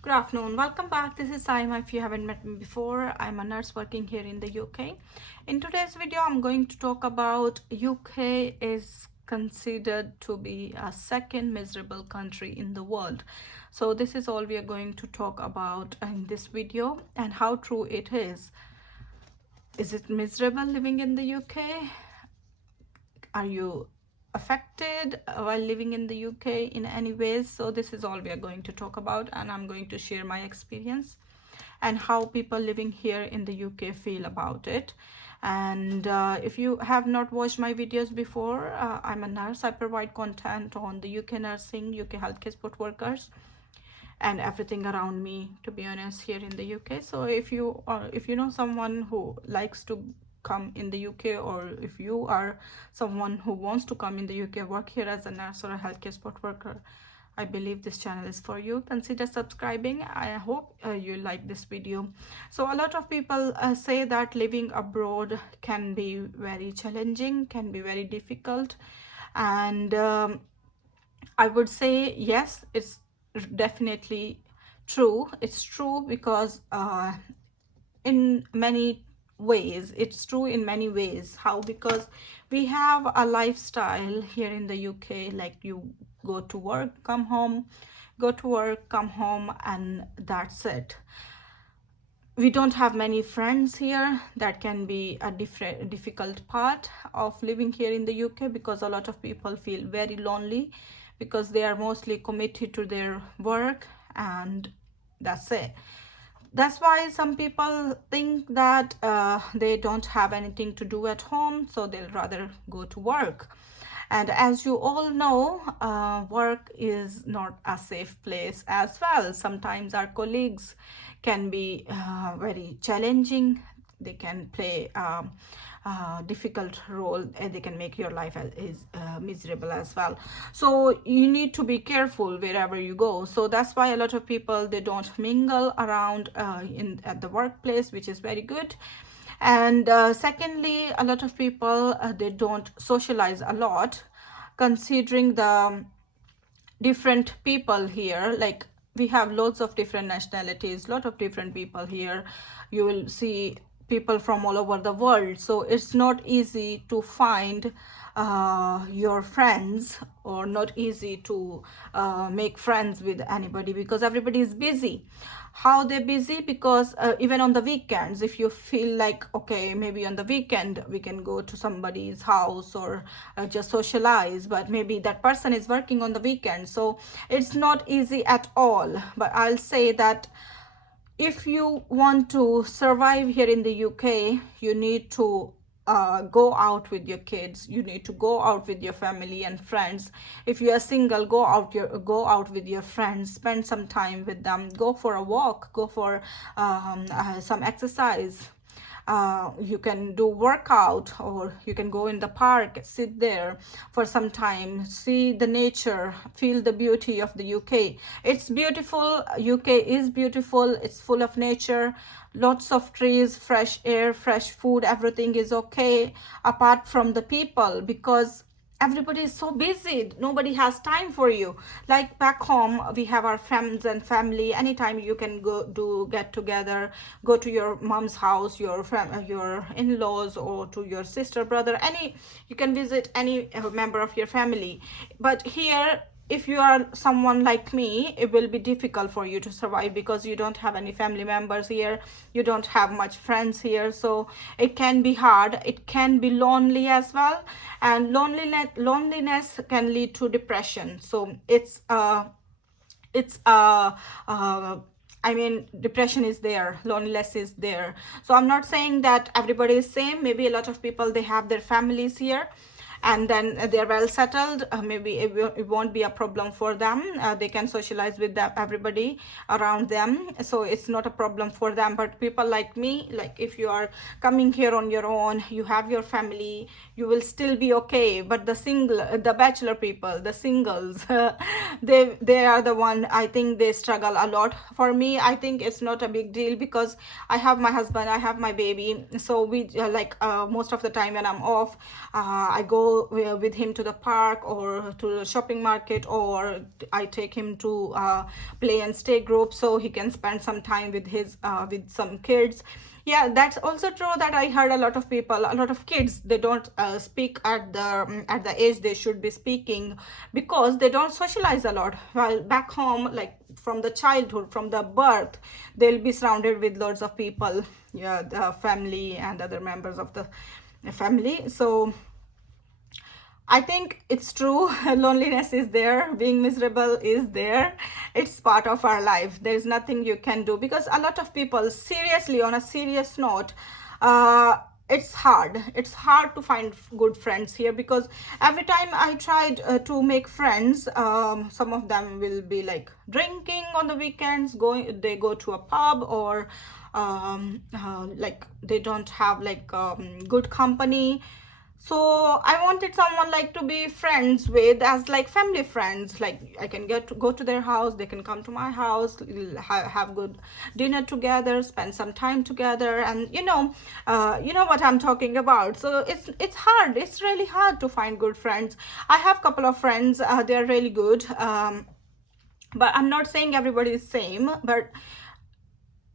Good afternoon. Welcome back. This is Saima. If you haven't met me before, I'm a nurse working here in the UK. In today's video, I'm going to talk about UK is considered to be a second miserable country in the world. So this is all we are going to talk about in this video and how true it is. Is it miserable living in the UK? Are you affected while living in the UK in any ways? So this is all we are going to talk about, and I'm going to share my experience and how people living here in the UK feel about it. And if you have not watched my videos before, I'm a nurse. I provide content on the UK nursing, UK healthcare support workers, and everything around me, to be honest, here in the UK. So if you know someone who likes to come in the UK, or if you are someone who wants to come in the UK, work here as a nurse or a healthcare support worker, I believe this channel is for you. Consider subscribing. I hope you like this video. So a lot of people say that living abroad can be very challenging, can be very difficult, and I would say yes, it's definitely true. It's true because in many ways, it's true in many ways. How? Because we have a lifestyle here in the UK, like you go to work, come home, go to work, come home, and that's it. We don't have many friends here. That can be a difficult part of living here in the UK, because a lot of people feel very lonely because they are mostly committed to their work, and that's it. That's why some people think that they don't have anything to do at home, so they'll rather go to work. And as you all know, work is not a safe place as well. Sometimes our colleagues can be very challenging. They can play a difficult role, and they can make your life miserable as well. So you need to be careful wherever you go. So that's why a lot of people, they don't mingle around at the workplace, which is very good. And secondly, a lot of people, they don't socialize a lot, considering the different people here. Like, we have lots of different nationalities, lot of different people here. You will see people from all over the world, so it's not easy to find your friends, or not easy to make friends with anybody, because everybody is busy. How they're busy? Because even on the weekends, if you feel like, okay, maybe on the weekend we can go to somebody's house, or just socialize, but maybe that person is working on the weekend, so it's not easy at all. But I'll say that if you want to survive here in the UK, you need to go out with your kids. You need to go out with your family and friends. If you are single, go out with your friends. Spend some time with them. Go for a walk. Go for some exercise. You can do workout, or you can go in the park, sit there for some time, see the nature, feel the beauty of the UK. It's beautiful. UK is beautiful. It's full of nature, lots of trees, fresh air, fresh food. Everything is okay, apart from the people, because everybody is so busy. Nobody has time for you. Like back home, we have our friends and family. Anytime you can get together, go to your mom's house, your in-laws, or to your sister, brother, you can visit any member of your family. But here, if you are someone like me, it will be difficult for you to survive, because you don't have any family members here, you don't have much friends here. So it can be hard. It can be lonely as well, and loneliness can lead to depression. So I mean, depression is there, loneliness is there. So I'm not saying that everybody is same. Maybe a lot of people, they have their families here, and then they're well settled. Maybe it won't be a problem for them. They can socialize with everybody around them, so it's not a problem for them. But people like me, like if you are coming here on your own, you have your family, you will still be okay. But the bachelor people, the singles, they are the one, I think they struggle a lot. For me, I think it's not a big deal, because I have my husband, I have my baby. So we most of the time when I'm off, I go go with him to the park or to the shopping market, or I take him to play and stay group so he can spend some time with his with some kids. Yeah, that's also true that I heard a lot of people, a lot of kids, they don't speak at the age they should be speaking because they don't socialize a lot. While back home, like from the childhood, from the birth, they'll be surrounded with lots of people, yeah, the family and other members of the family. So I think it's true. Loneliness is there, being miserable is there. It's part of our life. There's nothing you can do because a lot of people, seriously, on a serious note, it's hard. It's hard to find good friends here because every time I tried to make friends, some of them will be like drinking on the weekends, they go to a pub, or like they don't have like good company. So I wanted someone like to be friends with, as like family friends, like I can go to their house, they can come to my house, have good dinner together, spend some time together, and you know what I'm talking about. So it's hard, it's really hard to find good friends. I have a couple of friends, they're really good, but I'm not saying everybody is same, but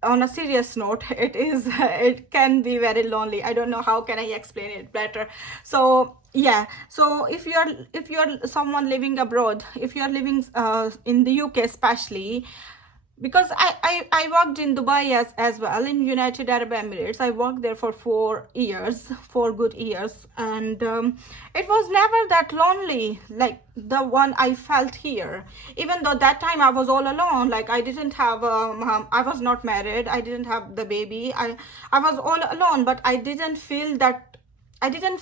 on a serious note, it can be very lonely. I don't know how can I explain it better. So yeah, so if you're someone living abroad, if you're living in the UK especially, because I worked in Dubai as well, in United Arab Emirates. I worked there for 4 years, 4 good years, and it was never that lonely like the one I felt here. Even though that time I was all alone, like I didn't have I was not married, I didn't have the baby, I was all alone, but I didn't feel that. I didn't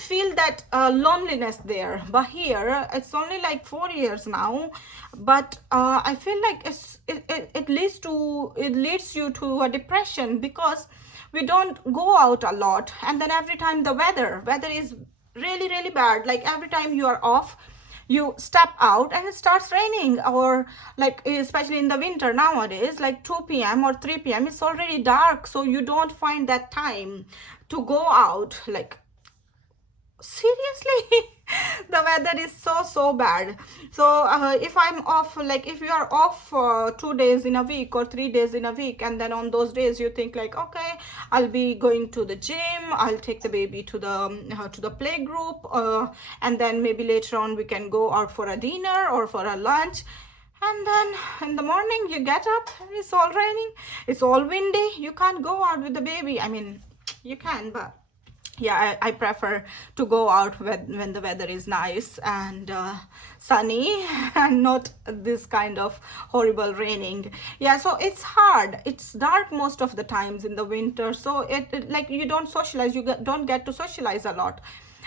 feel that loneliness there. But here, it's only like 4 years now, but I feel like it leads you to a depression because we don't go out a lot, and then every time the weather is really bad. Like every time you are off, you step out and it starts raining, or like especially in the winter nowadays, like 2 p.m. or 3 p.m. it's already dark, so you don't find that time to go out. Like seriously, the weather is so bad. So if I'm off, like if you are off for 2 days in a week or 3 days in a week, and then on those days you think like, okay, I'll be going to the gym, I'll take the baby to the play group, and then maybe later on we can go out for a dinner or for a lunch. And then in the morning you get up, it's all raining, it's all windy, you can't go out with the baby. I mean, you can, but yeah, I prefer to go out when the weather is nice and sunny and not this kind of horrible raining. Yeah, so it's hard, it's dark most of the times in the winter, so it like you don't socialize, don't get to socialize a lot,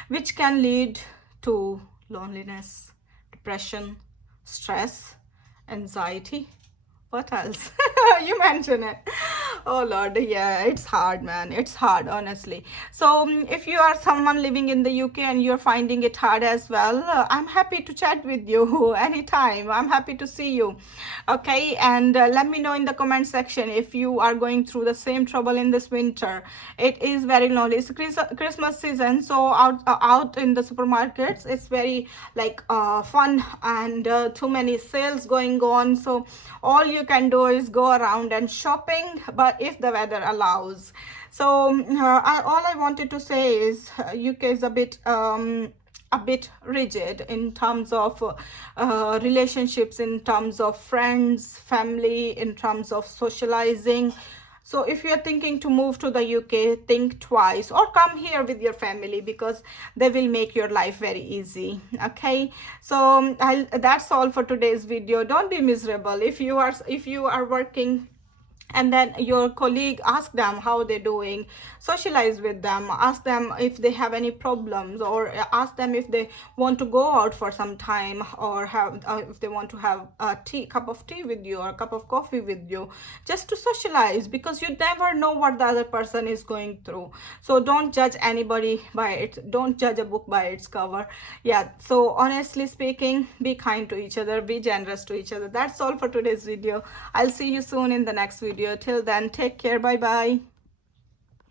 which can lead to loneliness, depression, stress, anxiety. What else? You mention it. Oh Lord, yeah, it's hard, man. It's hard, honestly. So if you are someone living in the UK and you're finding it hard as well, I'm happy to chat with you anytime. I'm happy to see you. Okay, and let me know in the comment section if you are going through the same trouble in this winter. It is very lonely. It's Christmas season, so out in the supermarkets, it's very like fun, and too many sales going on. So all you can do is go around and shopping, but if the weather allows. So all I wanted to say is UK is a bit rigid in terms of relationships, in terms of friends, family, in terms of socializing. So if you're thinking to move to the UK, think twice, or come here with your family, because they will make your life very easy. Okay, so that's all for today's video. Don't be miserable if you are working and then your colleague, ask them how they're doing, socialize with them, ask them if they have any problems, or ask them if they want to go out for some time, or have if they want to have a cup of tea with you or a cup of coffee with you, just to socialize, because you never know what the other person is going through. So don't judge anybody by it, don't judge a book by its cover. Yeah, so honestly speaking, be kind to each other, be generous to each other. That's all for today's video. I'll see you soon in the next video. Till then, take care. Bye bye.